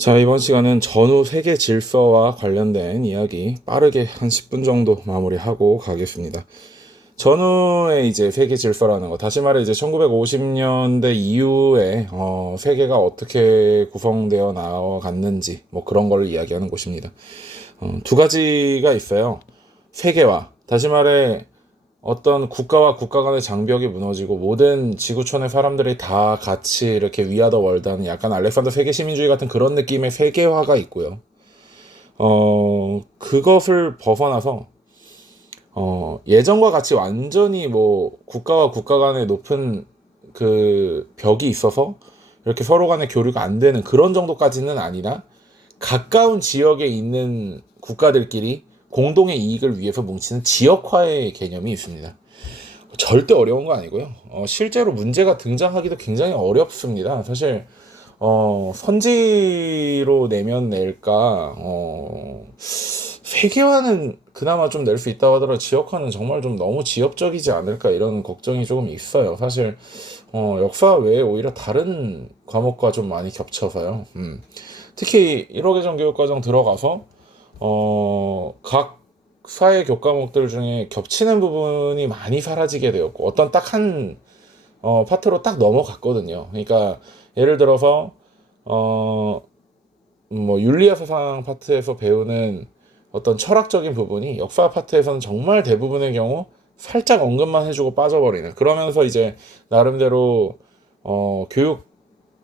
자, 이번 시간은 전후 세계 질서와 관련된 이야기 빠르게 한 10분 정도 마무리하고 가겠습니다. 전후의 이제 세계 질서라는 거, 다시 말해 이제 1950년대 이후에 세계가 어떻게 구성되어 나아갔는지 뭐 그런 걸 이야기하는 곳입니다. 두 가지가 있어요. 세계화, 다시 말해 어떤 국가와 국가 간의 장벽이 무너지고 모든 지구촌의 사람들이 다 같이 이렇게 위아더 월드하는 약간 알렉산더 세계 시민주의 같은 그런 느낌의 세계화가 있고요. 그것을 벗어나서 예전과 같이 완전히 뭐 국가와 국가 간의 높은 그 벽이 있어서 이렇게 서로 간의 교류가 안 되는 그런 정도까지는 아니라 가까운 지역에 있는 국가들끼리 공동의 이익을 위해서 뭉치는 지역화의 개념이 있습니다. 절대 어려운 거 아니고요. 실제로 문제가 등장하기도 굉장히 어렵습니다. 사실 선지로 내면 낼까, 세계화는 그나마 좀 낼 수 있다고 하더라도 지역화는 정말 좀 너무 지엽적이지 않을까 이런 걱정이 조금 있어요. 사실 역사 외에 오히려 다른 과목과 좀 많이 겹쳐서요. 특히 1호 개정 교육과정 들어가서 각 사회 교과목들 중에 겹치는 부분이 많이 사라지게 되었고 어떤 딱 한 파트로 딱 넘어갔거든요. 그러니까 예를 들어서 뭐 윤리의 사상 파트에서 배우는 어떤 철학적인 부분이 역사 파트에서는 정말 대부분의 경우 살짝 언급만 해주고 빠져버리는, 그러면서 이제 나름대로 교육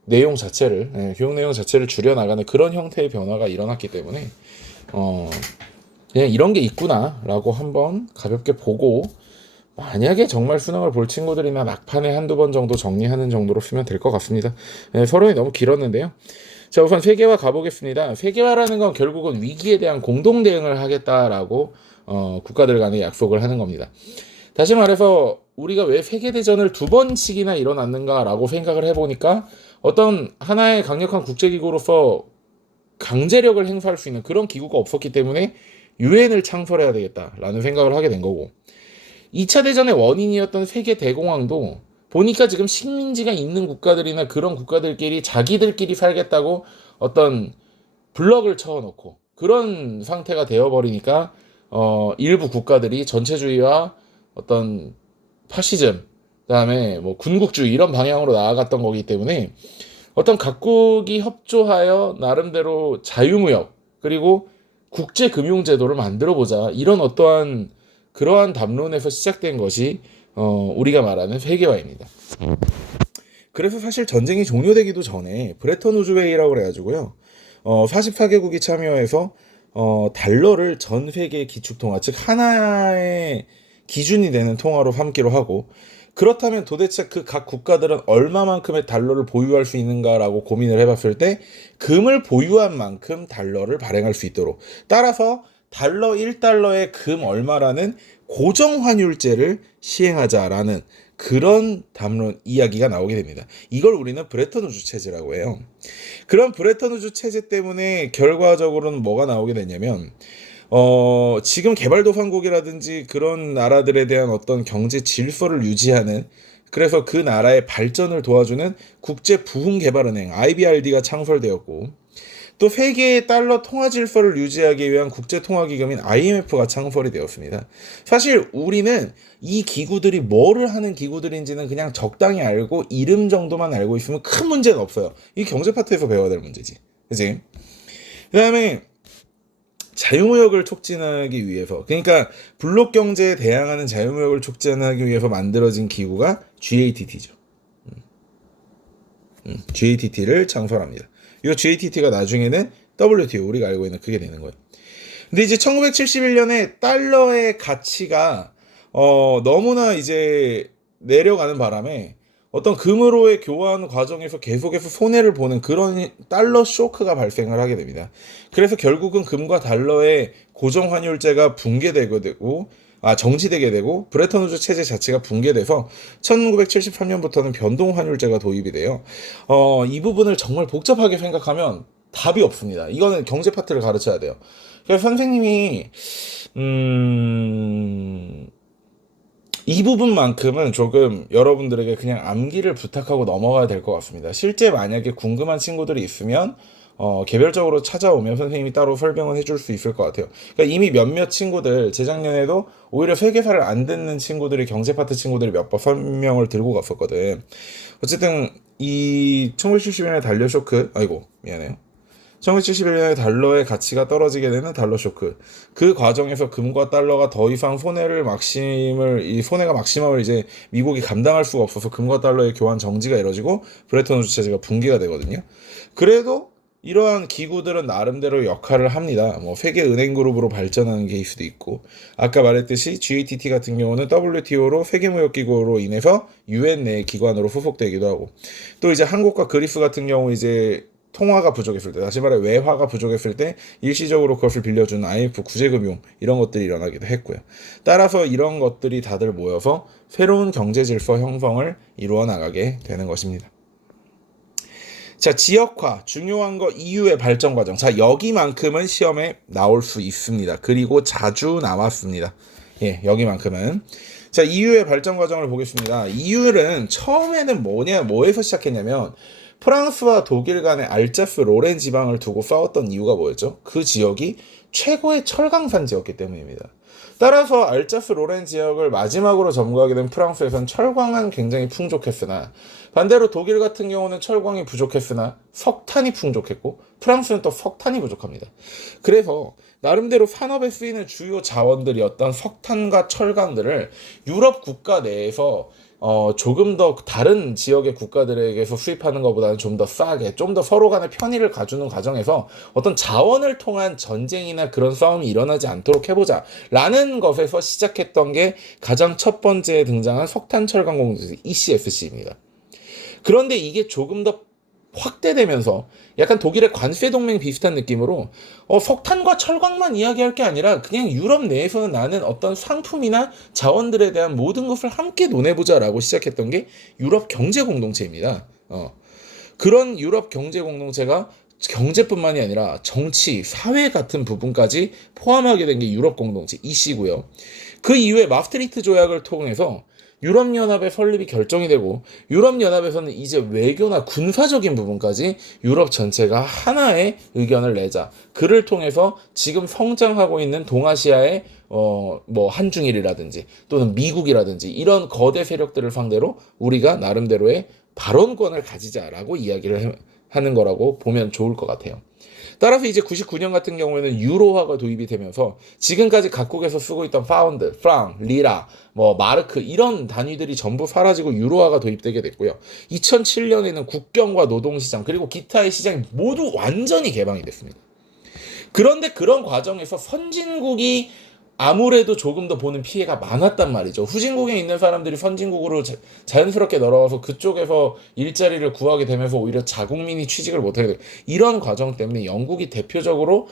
교육 내용 자체를 줄여나가는 그런 형태의 변화가 일어났기 때문에 그냥 이런 게 있구나라고 한번 가볍게 보고, 만약에 정말 수능을 볼 친구들이나 막판에 한두 번 정도 정리하는 정도로 쓰면 될 것 같습니다. 서론이 너무 길었는데요. 자, 우선 세계화 가보겠습니다. 세계화라는 건 결국은 위기에 대한 공동 대응을 하겠다라고 국가들 간에 약속을 하는 겁니다. 다시 말해서 우리가 왜 세계대전을 두 번씩이나 일어났는가라고 생각을 해보니까 어떤 하나의 강력한 국제기구로서 강제력을 행사할 수 있는 그런 기구가 없었기 때문에 유엔을 창설해야 되겠다라는 생각을 하게 된 거고, 2차 대전의 원인이었던 세계 대공황도 보니까 지금 식민지가 있는 국가들이나 그런 국가들끼리 자기들끼리 살겠다고 어떤 블럭을 쳐놓고 그런 상태가 되어버리니까 일부 국가들이 전체주의와 어떤 파시즘, 그다음에 뭐 군국주의 이런 방향으로 나아갔던 거기 때문에 어떤 각국이 협조하여 나름대로 자유무역 그리고 국제금융제도를 만들어보자, 이런 어떠한 그러한 담론에서 시작된 것이 우리가 말하는 세계화입니다. 그래서 사실 전쟁이 종료되기도 전에 브레턴 우즈 회의라고 그래가지고요, 44개국이 참여해서 달러를 전 세계 기축통화, 즉 하나의 기준이 되는 통화로 삼기로 하고, 그렇다면 도대체 그 각 국가들은 얼마만큼의 달러를 보유할 수 있는가라고 고민을 해봤을 때 금을 보유한 만큼 달러를 발행할 수 있도록, 따라서 달러 1달러에 금 얼마라는 고정환율제를 시행하자라는 그런 담론 이야기가 나오게 됩니다. 이걸 우리는 브레턴 우즈 체제라고 해요. 그런 브레턴 우즈 체제 때문에 결과적으로는 뭐가 나오게 되냐면 지금 개발도상국이라든지 그런 나라들에 대한 어떤 경제 질서를 유지하는, 그래서 그 나라의 발전을 도와주는 국제부흥개발은행 IBRD가 창설되었고, 또 세계의 달러 통화 질서를 유지하기 위한 국제통화기금인 IMF가 창설이 되었습니다. 사실 우리는 이 기구들이 뭐를 하는 기구들인지는 그냥 적당히 알고 이름 정도만 알고 있으면 큰 문제는 없어요. 이 경제 파트에서 배워야 될 문제지. 그치? 그 다음에 자유무역을 促진하기 위해서, 그러니까 블록 경제에 대항하는 자유무역을 촉진하기 위해서 만들어진 기구가 GATT죠. GATT를 창설합니다. 이 GATT가 나중에는 WTO, 우리가 알고 있는 그게 되는 거예요. 근데 이제 1971년에 달러의 가치가 너무나 이제 내려가는 바람에 어떤 금으로의 교환 과정에서 계속해서 손해를 보는 그런 달러 쇼크가 발생을 하게 됩니다. 그래서 결국은 금과 달러의 고정 환율제가 붕괴되게 되고, 정지되게 되고, 브레턴 우즈 체제 자체가 붕괴돼서 1973년부터는 변동 환율제가 도입이 돼요. 이 부분을 정말 복잡하게 생각하면 답이 없습니다. 이거는 경제 파트를 가르쳐야 돼요. 그래서 선생님이 이 부분만큼은 조금 여러분들에게 그냥 암기를 부탁하고 넘어가야 될 것 같습니다. 실제 만약에 궁금한 친구들이 있으면 개별적으로 찾아오면 선생님이 따로 설명을 해줄 수 있을 것 같아요. 그러니까 이미 몇몇 친구들 재작년에도 오히려 회계사를 안 듣는 친구들이 경제 파트 친구들이 몇 번 설명을 들고 갔었거든. 어쨌든 이 1971년의 달러 쇼크, 아이고 미안해요. 1971년에 달러의 가치가 떨어지게 되는 달러 쇼크. 그 과정에서 금과 달러가 더 이상 이 손해가 막심함을 이제 미국이 감당할 수가 없어서 금과 달러의 교환 정지가 이뤄지고 브레튼 우드 체제가 붕괴가 되거든요. 그래도 이러한 기구들은 나름대로 역할을 합니다. 뭐 세계 은행 그룹으로 발전하는 케이스도 있고, 아까 말했듯이 GATT 같은 경우는 WTO로 세계무역기구로 인해서 UN 내 기관으로 소속되기도 하고, 또 이제 한국과 그리스 같은 경우 이제 통화가 부족했을 때, 다시 말해 외화가 부족했을 때 일시적으로 그것을 빌려주는 IMF 구제금융 이런 것들이 일어나기도 했고요. 따라서 이런 것들이 다들 모여서 새로운 경제 질서 형성을 이루어 나가게 되는 것입니다. 자, 지역화 중요한 거 EU의 발전 과정. 자, 여기만큼은 시험에 나올 수 있습니다. 그리고 자주 나왔습니다. 예, 여기만큼은. 자, EU의 발전 과정을 보겠습니다. EU는 처음에는 뭐에서 시작했냐면 프랑스와 독일 간의 알자스 로렌 지방을 두고 싸웠던 이유가 뭐였죠? 그 지역이 최고의 철강산지였기 때문입니다. 따라서 알자스 로렌 지역을 마지막으로 점거하게 된 프랑스에선 철광은 굉장히 풍족했으나, 반대로 독일 같은 경우는 철광이 부족했으나 석탄이 풍족했고, 프랑스는 또 석탄이 부족합니다. 그래서 나름대로 산업에 쓰이는 주요 자원들이었던 석탄과 철강들을 유럽 국가 내에서 조금 더 다른 지역의 국가들에게서 수입하는 것보다는 좀 더 싸게, 좀 더 서로 간의 편의를 가주는 과정에서 어떤 자원을 통한 전쟁이나 그런 싸움이 일어나지 않도록 해보자 라는 것에서 시작했던 게 가장 첫 번째 등장한 석탄철강 공동체 ECFC입니다. 그런데 이게 조금 더 확대되면서 약간 독일의 관세 동맹 비슷한 느낌으로 석탄과 철강만 이야기할 게 아니라 그냥 유럽 내에서 나는 어떤 상품이나 자원들에 대한 모든 것을 함께 논해보자라고 시작했던 게 유럽 경제 공동체입니다. 그런 유럽 경제 공동체가 경제뿐만이 아니라 정치, 사회 같은 부분까지 포함하게 된 게 유럽 공동체 EC고요. 그 이후에 마스트리히트 조약을 통해서 유럽연합의 설립이 결정이 되고, 유럽연합에서는 이제 외교나 군사적인 부분까지 유럽 전체가 하나의 의견을 내자. 그를 통해서 지금 성장하고 있는 동아시아의 뭐 한중일이라든지 또는 미국이라든지 이런 거대 세력들을 상대로 우리가 나름대로의 발언권을 가지자라고 이야기를 하는 거라고 보면 좋을 것 같아요. 따라서 이제 99년 같은 경우에는 유로화가 도입이 되면서 지금까지 각국에서 쓰고 있던 파운드, 프랑, 리라, 뭐 마르크 이런 단위들이 전부 사라지고 유로화가 도입되게 됐고요. 2007년에는 국경과 노동시장 그리고 기타의 시장이 모두 완전히 개방이 됐습니다. 그런데 그런 과정에서 선진국이 아무래도 조금 더 보는 피해가 많았단 말이죠. 후진국에 있는 사람들이 선진국으로 자연스럽게 넘어와서 그쪽에서 일자리를 구하게 되면서 오히려 자국민이 취직을 못하게 되고, 이런 과정 때문에 영국이 대표적으로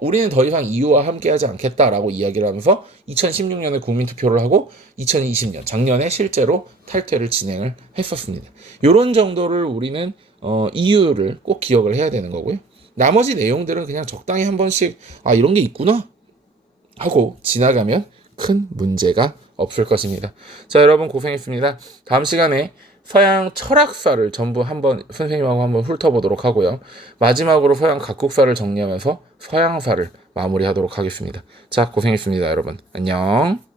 우리는 더 이상 EU와 함께하지 않겠다라고 이야기를 하면서 2016년에 국민투표를 하고 2020년 작년에 실제로 탈퇴를 진행을 했었습니다. 이런 정도를 우리는 EU를 꼭 기억을 해야 되는 거고요. 나머지 내용들은 그냥 적당히 한 번씩 이런 게 있구나 하고 지나가면 큰 문제가 없을 것입니다. 자, 여러분 고생했습니다. 다음 시간에 서양 철학사를 전부 한번 선생님하고 한번 훑어보도록 하고요. 마지막으로 서양 각국사를 정리하면서 서양사를 마무리하도록 하겠습니다. 자, 고생했습니다, 여러분. 안녕.